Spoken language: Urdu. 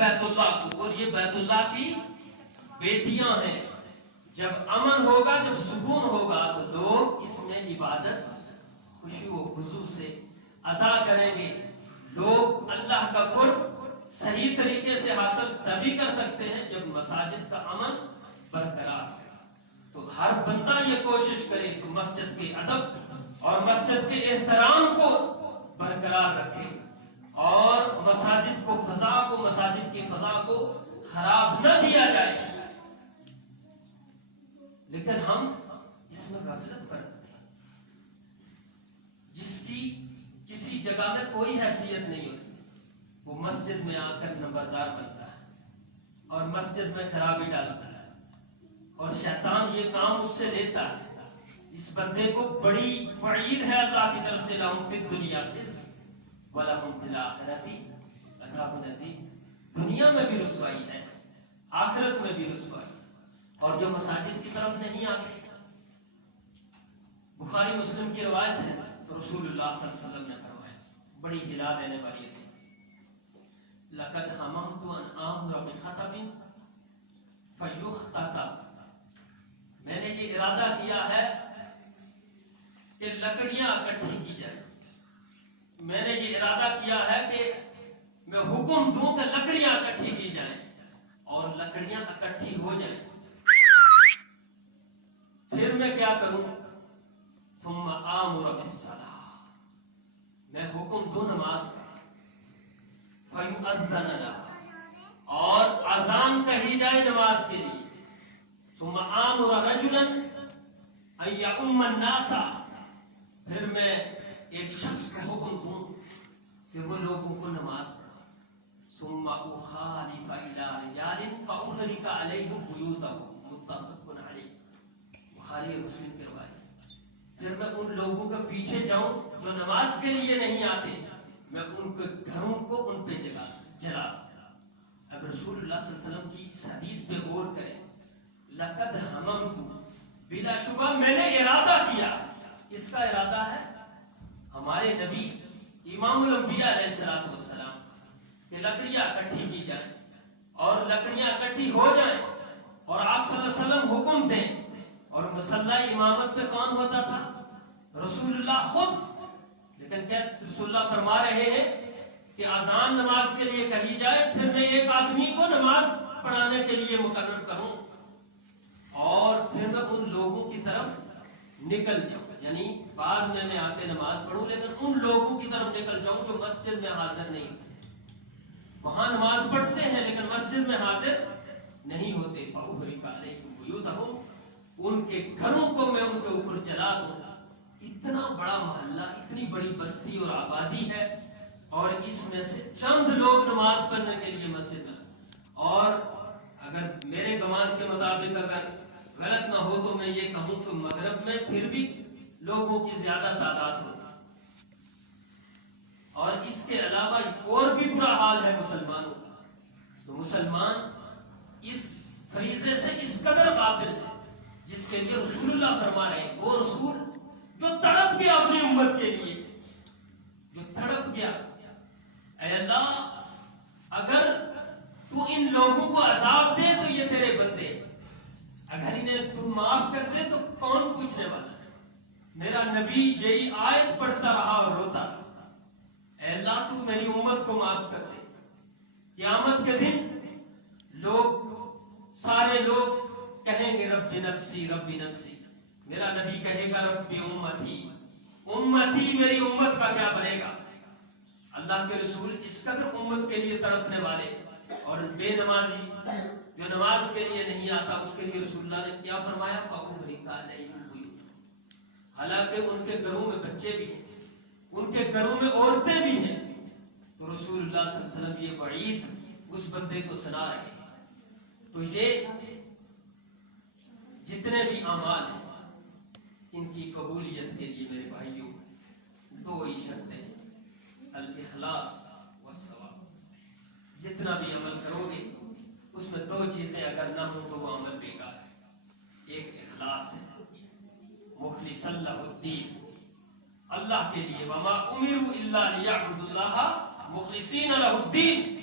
بیت اللہ کو، اور یہ بیت اللہ کی بیٹیاں ہیں. جب امن ہوگا، جب سکون ہوگا تو لوگ اس میں عبادت خوشی و خضوع سے ادا کریں گے. لوگ اللہ کا قرب صحیح طریقے سے حاصل تبھی کر سکتے ہیں جب مساجد کا امن برقرار ہے. تو ہر بندہ یہ کوشش کرے کہ مسجد کے ادب اور مسجد کے احترام کو برقرار رکھے اور مساجد کی فضا کو خراب نہ کیا جائے. لیکن ہم اس میں غفلت برتتے ہیں. جس کی کسی جگہ میں کوئی حیثیت نہیں ہوتی وہ مسجد میں آ کر نمبردار بنتا ہے اور مسجد میں خرابی ڈالتا ہے اور شیطان یہ کام اس سے لیتا ہے. اس بندے کو بڑی وعید ہے اللہ کی طرف سے، لہم فی الدنیا خزی ولہم فی الآخرۃ عذاب عظیم. دنیا میں بھی رسوائی ہے، آخرت میں بھی رسوائی. اور جو مساجد کی طرف نہیں آتے، بخاری مسلم کی روایت ہے، رسول اللہ صلی اللہ علیہ وسلم نے فرمایا، بڑی ہلا دینے والی ہے، لقد ہممت ان آمر بخطب فیختتم. میں نے یہ ارادہ کیا ہے کہ لکڑیاں اکٹھی کی جائیں. میں نے یہ ارادہ کیا ہے کہ میں حکم دوں کہ لکڑیاں اکٹھی کی جائیں اور لکڑیاں اکٹھی ہو جائیں. پھر میں کیا کروں؟ ثم آمر بالصلاۃ، میں حکم دوں نماز کا، فیؤذن لها، اور اذان کہی جائے نماز کے لیے. ثم آمر رجلا ان یؤم الناس، پھر میں ایک شخص کو حکم دوں کہ وہ لوگوں کو نماز پڑھائے. ثم اخالف الى رجال فاغلق علیہم بیوتهم، متفق علیہ، بخاری مسلم کی روایت. پھر میں ان لوگوں کے پیچھے جاؤں جو نماز کے لیے نہیں آتے، میں ان کے گھروں کو ان پہ جلا. اب رسول اللہ صلی اللہ علیہ وسلم کی اس حدیث پہ غور کریں. لقد ہممت، بلا شبہ میں نے ارادہ کیا. اس کا ارادہ ہے ہمارے نبی امام الانبیاء علیہ السلام کہ لکڑیاں اکٹھی کی جائیں اور لکڑیاں اکٹھی ہو جائیں اور آپ صلی اللہ علیہ وسلم حکم دیں. اور مصلی امامت پہ کون ہوتا تھا؟ رسول اللہ خود. لیکن کیا رسول اللہ فرما رہے ہیں کہ اذان نماز کے لیے کہی جائے، پھر میں ایک آدمی کو نماز پڑھانے کے لیے مقرر کروں اور پھر میں ان لوگوں کی طرف نکل جاؤں. یعنی بعد میں آتے نماز پڑھوں، لیکن ان لوگوں کی طرف نکل جاؤں جو مسجد میں حاضر نہیں ہوتے. وہاں نماز پڑھتے ہیں لیکن مسجد میں حاضر نہیں ہوتے. فاغلق علیہم بیوتہم، ان کے گھروں کو میں ان کے اوپر جلا دوں. اتنا بڑا محلہ، اتنی بڑی بستی اور آبادی ہے اور اس میں سے چند لوگ نماز پڑھنے کے لیے مسجد میں. اور اگر میرے گمان کے مطابق اگر غلط نہ ہو تو میں یہ کہوں کہ مغرب میں پھر بھی لوگوں کی زیادہ تعداد ہوتی. اور اس کے علاوہ اور بھی برا حال ہے مسلمانوں کا. تو مسلمان اس فریضے سے اس قدر غافل ہے جس کے لیے رسول اللہ فرما رہے ہیں. وہ رسول جو تڑپ گیا اپنی امت کے لیے، جو تڑپ گیا، اے اللہ اگر تو ان لوگوں کو عذاب دے تو یہ تیرے بندے، اگر انہیں تو معاف کر دے تو کون پوچھنے والا. میرا نبی یہی آیت پڑھتا رہا اور روتا رہا، اے اللہ تو میری امت کو معاف کر دے. قیامت کے دن سارے لوگ کہیں گے رب نفسی رب نفسی. میرا نبی کہے گا رب امتی امتی، میری امت کا کیا بنے گا. اللہ کے رسول اس قدر امت کے لیے تڑپنے والے، اور بے نمازی جو نماز کے لیے نہیں آتا اس کے لیے رسول اللہ نے کیا فرمایا؟ فاغلق علیہم بیوتہم. حالانکہ ان کے گھروں میں بچے بھی ہیں، ان کے گھروں میں عورتیں بھی ہیں. تو رسول اللہ صلی اللہ علیہ وسلم یہ وعید اس بندے کو سنا رہے ہیں. تو یہ جتنے بھی اعمال ہیں ان کی قبولیت کے لیے میرے بھائیوں دو ہی شرطیں ہیں، الاخلاص والثواب. جتنا بھی عمل کرو گے اس میں دو چیزیں اگر نہ ہوں تو وہ عمل بیکار ہے. ایک اخلاص ہے، مخلص اللہ الدین، اللہ کے لیے. وما امروا الا لیعبدوا اللہ مخلصین لہ الدین.